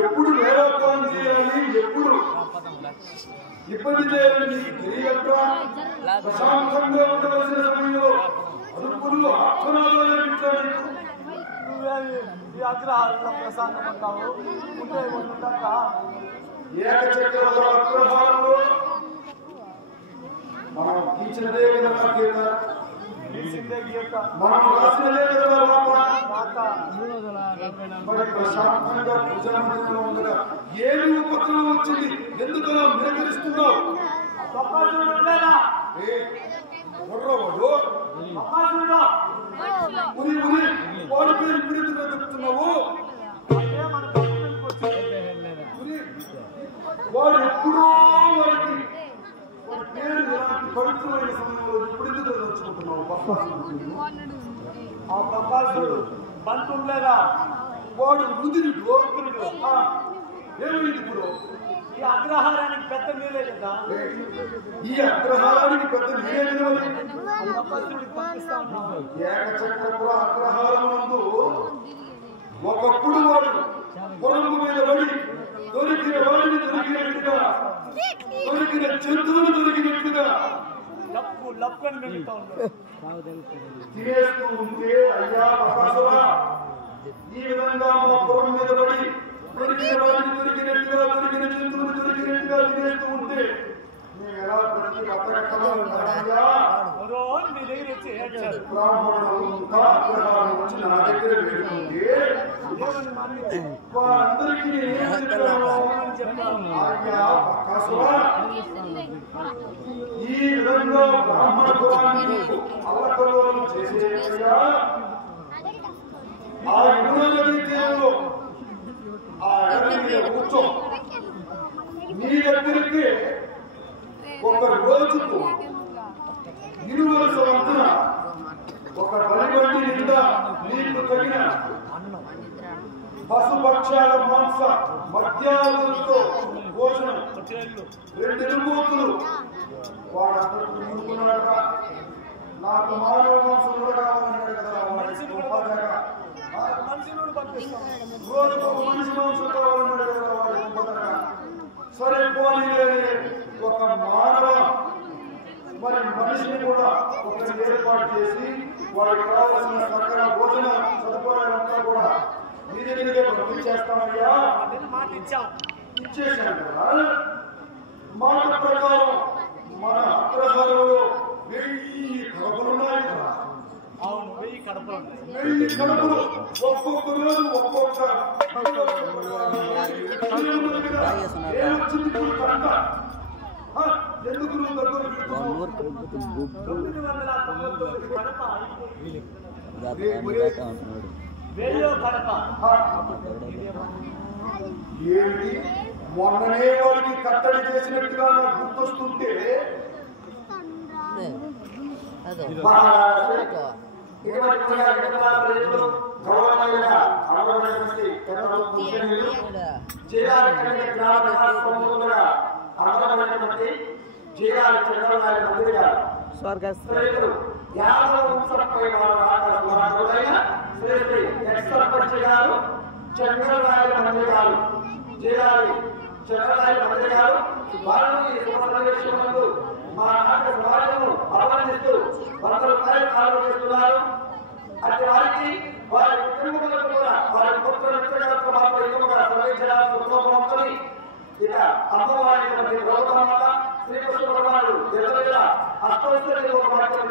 ఎప్పుడు వేలాపానం చేయాలి, ఎప్పుడు ఇబ్బంది చేయాలని నీకు తెలియక ప్రశాంతంగా ఉండవలసిన సమయంలో అదుపులు ఆత్మనాదాలు పెట్టాలి. ప్రశాంతమంటావు ఏకచక్ర అగ్రహారంలో మనం తీర్చినదే కదా, మనం రాసినదే కదా మరి ప్రశాంతంగా పూజామందిరంలో ఉండగా ఏమి ఉపద్రవం వచ్చింది, ఎందుకలా నిరకరిస్తున్నావు? వాడి పేరు ఇప్పుడు చెప్తున్నావు. వాడు ఎప్పుడో వాడికి పేరు పవిత్రమైన సమయంలో ఇప్పుడు ఎందుకు తెచ్చుకుంటున్నావు? ఆ ప్రకాశుడు బంటుండేదా? వాడు రుద్రుడు ఏమైంది ఇప్పుడు? ఈ అగ్రహారానికి పెద్ద మీరే కదా. ఈ అగ్రహారానికి పెద్ద మీరే పంపిస్తాను. ఏకచక్రపుర అగ్రహారం నందు ఒకప్పుడు వాడు పొలంగు మీద పడి దొరికిన వాడిని దొరికినట్టుగా, దొరికిన జంతువులు దొరికినట్టుగా లప్పుని మిగులుతా ఉన్నాడు. తినేస్తూ ఉంటే అయ్యా ప్రకాశరా, ఈ విధంగా మా పొలం మీద పడి దొరికిన వాడిని దొరికినట్టుగా, దొరికిన జంతువులు దొరికినట్టుగా తినేస్తూ ఉంటే మేము ఎలా ప్రతి అత్తగట్టలో ఉంటామయ్యా? మీ దగ్గర వచ్చి ఏడ్చారు. బ్రాహ్మణులంతా అగ్రహారం వచ్చి నా దగ్గర పెడుతుంది. వారందరికీ ఏం చెప్పాను? అయ్యా ప్రకాశరా, ఈ విధంగా బ్రాహ్మణ కులాన్ని అల్లకల్లోలం చేసేటయ్యా ఆ యమునా నదీ తీరంలో ఆ ఎడమ మీద కూర్చో. నీ దగ్గరికి ఒక రోజుకు నిలువలస వంతున ఒక బలిబండి నిండా నీ నీకు తగిన పశుపక్షాల మాంస మధ్యాలతో భోజనం 2 ఎలుగుతులు వాడంతకు ముందుకున్నాడట. నాకు మానవ మాంసం కూడా కావాలన్నాడు కదా వాడికి గొప్పగా. రోజుకు ఒక మనిషి మాంసం కావాలన్నాడు కదా వాడికి గొప్పగా. సరే పోనీ ఒక మానవ మరి మనిషిని కూడా ఒకరిని ఏర్పాటు చేసి వారికి కావాల్సిన సకల భోజన సదుపాయాలంతా కూడా నీ దగ్గరే పంపించేస్తామయ్యా. ఇచ్చేసాను కదా. మాట ప్రకారం మన అగ్రహారంలో 1000 కడపలున్నాయి కదా. 1000 కడపలు. 1000 కడపలు ఒక్కొక్క రోజు ఒక్కొక్క ఏమొచ్చింది కంట. ఎందుకు నువ్వు దగ్గర ఏమిటి మొన్ననే వాడికి కట్టడి చేసినట్టుగా నాకు గుర్తొస్తుంటే మా నాటి సమాజము అభినందిస్తూ 100 రూపాయలు కాలు చేస్తున్నారు. అటు వారికి వారి కుటుంబాలకు కూడా వారి కొత్త నృత్యకర్త మాత్రం ఎక్కువగా సర్వేక్షణాలు ఉత్తమని ఇక అమ్మవారి గౌతమాత శ్రీకృష్ణ భగవానుడు ఎదురుగా అష్టోత్తరి ఒక మాత్రం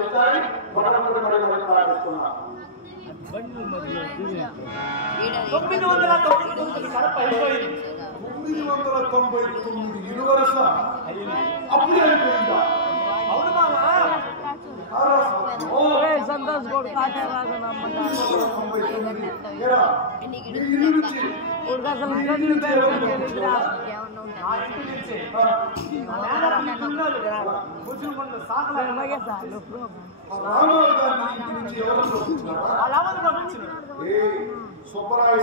చేస్తారని భగవంతుడు మరి ప్రార్థిస్తున్నాం. 999 కడప అయిపోయింది. 999 ఇరువరస అప్పుడే అయిపోయిందా? అవును మామా. సంతోష్ గౌడ్ సుబ్బరాయ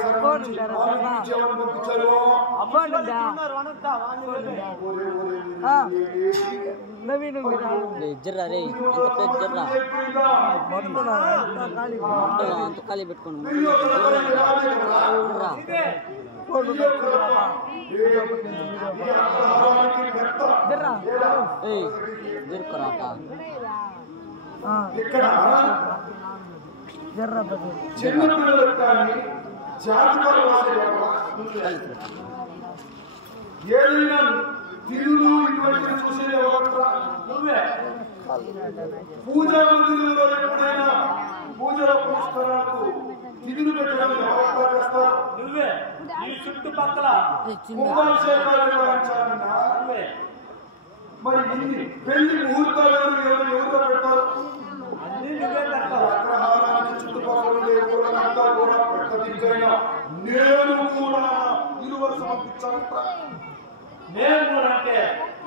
నవీన్ జర్రా రే జర్రా అంత ఖాళీ పెట్టుకోండి జరుకురాట జర్రా చిన్నపిల్లలకు కానీ జాతకాలు ఏదైనా తిరుగులు ఇటువంటి చూసేది నువ్వే. పూజా మందిరంలో ఎప్పుడైనా పూజల పురస్కారాలకు తిరుగులు పెట్టడం ఎవరు చేస్తారు? నువ్వే. ఈ చుట్టుపక్కల కుంభాభిషేకాలు నిర్వహించాలన్నా నువ్వే. మరి ఇన్ని పెళ్లి ముహూర్తాలు ఎవరు పెడతారు? అన్ని నువ్వే పెడతావు. అగ్రహారానికి చుట్టుపక్కల ఊళ్ళంతా కూడా పెట్టదిగ్గైనా నేను కూడా ఇరువరుస పంపించాలంట. నేను కూడా అంటే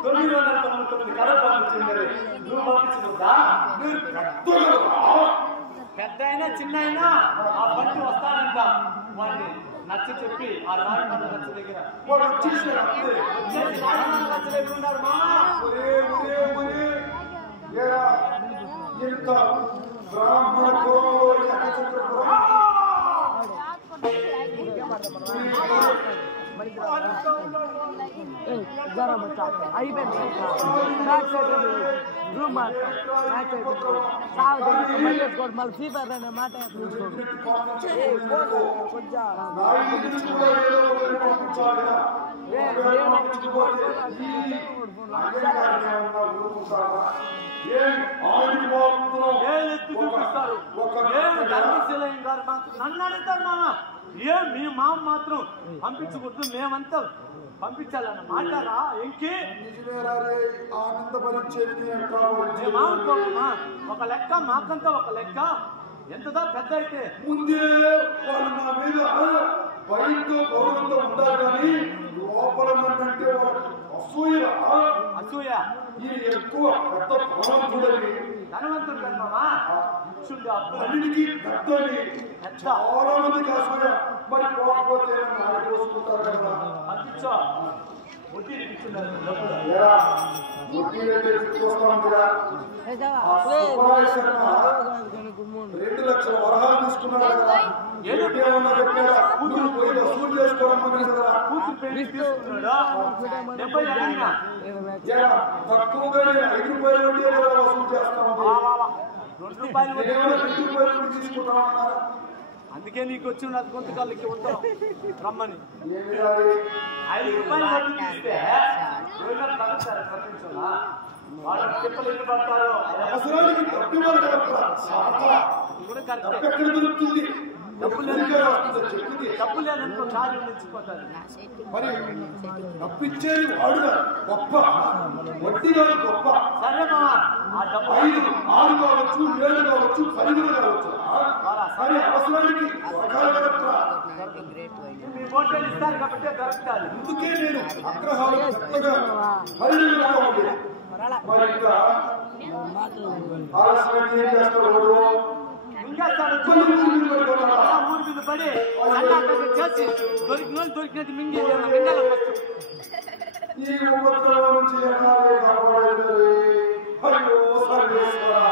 999 కడప పంపించింది. నువ్వు పంపించుకుందా? పెద్ద అయినా చిన్న అయినా ఆ బండి వస్తాడంట. వాడిని నచ్చ చెప్పి ఆ రాయి నచ్చ దగ్గర వాడు వచ్చేసాడు అంతే. నచ్చ దగ్గర ఉన్నారు మా. ఇంత బ్రాహ్మణ కులంలో అయిపోయింది రూమ్ సాగు మళ్ళీ ఫీవర్ అనే మాట నన్ను అడుగుతారు మామ. ఏం మీ మామ మాత్రం పంపించకూడదు, మేమంతా పంపించాలన్న మాట్లారా? ఇంకే ఒక లెక్క, మాకంతా ఒక లెక్క. ఎంతదా పెద్ద అయితే ముందే వాళ్ళు నా మీద బయటతో గౌరవంతో ఉండాలి కానీ లోపల అంటే అసూయ అసూయ ఈ ఎక్కువ పెద్ద భగవంతుడని ధనవంతుడు కదమ్మా ఇచ్చుండే అప్పులు అన్నిటికీ పెద్దని చాలా మందికి అసూయ మరి పోకపోతే నాడు చూసుకుంటారు కదా పంపించో వడ్డీ ఇచ్చున్నారు డబ్బులు ఏరా, వడ్డీ రేటు చూస్తాం కదా ఆ సుబ్బారాయ శర్మ 2 లక్షల వరహాలు తీసుకున్నాడు కదా ఏమన్నా పెట్టాడా కూతురు పోయి వసూలు చేసుకోవడం అన్నది కదా కూతురు పెళ్లి తీసుకున్నాడు 70 అడిగినా ఏరా, తక్కువగానే 5 రూపాయల వడ్డీ కదా వసూలు చేస్తాం ₹2 వడ్డీ 2 రూపాయల వడ్డీ తీసుకుంటాం అన్నారు. అందుకే నీకు వచ్చి నా గొంతుకాళ్ళకి ఉంటాం రమ్మని ఏమి రాయి? 5 రూపాయలు వడ్డీ తీస్తే ఎవరైనా తగ్గుతారు ప్రపంచంలో వాళ్ళు తిప్పలు ఎన్ని పడతారో అవసరానికి డబ్బు ఇవ్వాలి కదా సాధన. అది కూడా కరెక్టే డబ్బు ఎక్కడ దొరుకుతుంది? డబ్బు ఊరికే వస్తుందా చెప్పుది? డబ్బు లేదనుకో కార్యం తెచ్చిపోతారు మరి డబ్బు ఇచ్చేది వాడుగా గొప్ప వడ్డీ కాదు గొప్ప సరే మామా ఆ డబ్బు 5, 6 కావచ్చు 7 కావచ్చు 10 కావచ్చు కానీ అవసరానికి దొరకాలి కదా. మీ ఓట్లు ఇస్తారు కాబట్టి దొరుకుతారు అందుకే నేను అగ్రహాలు కొత్తగా హరిగా ఉంది మరి ఇంకా ఆలస్యం ఏం చేస్తాడు ఇంకా ఊరి మీద పడి చేసి దొరికినట్టు మింగేయాలి ఈ ఉపద్రవం నుంచి ఎన్నాళ్ళే కాపాడాలి. అయ్యో సర్వేశ్వరా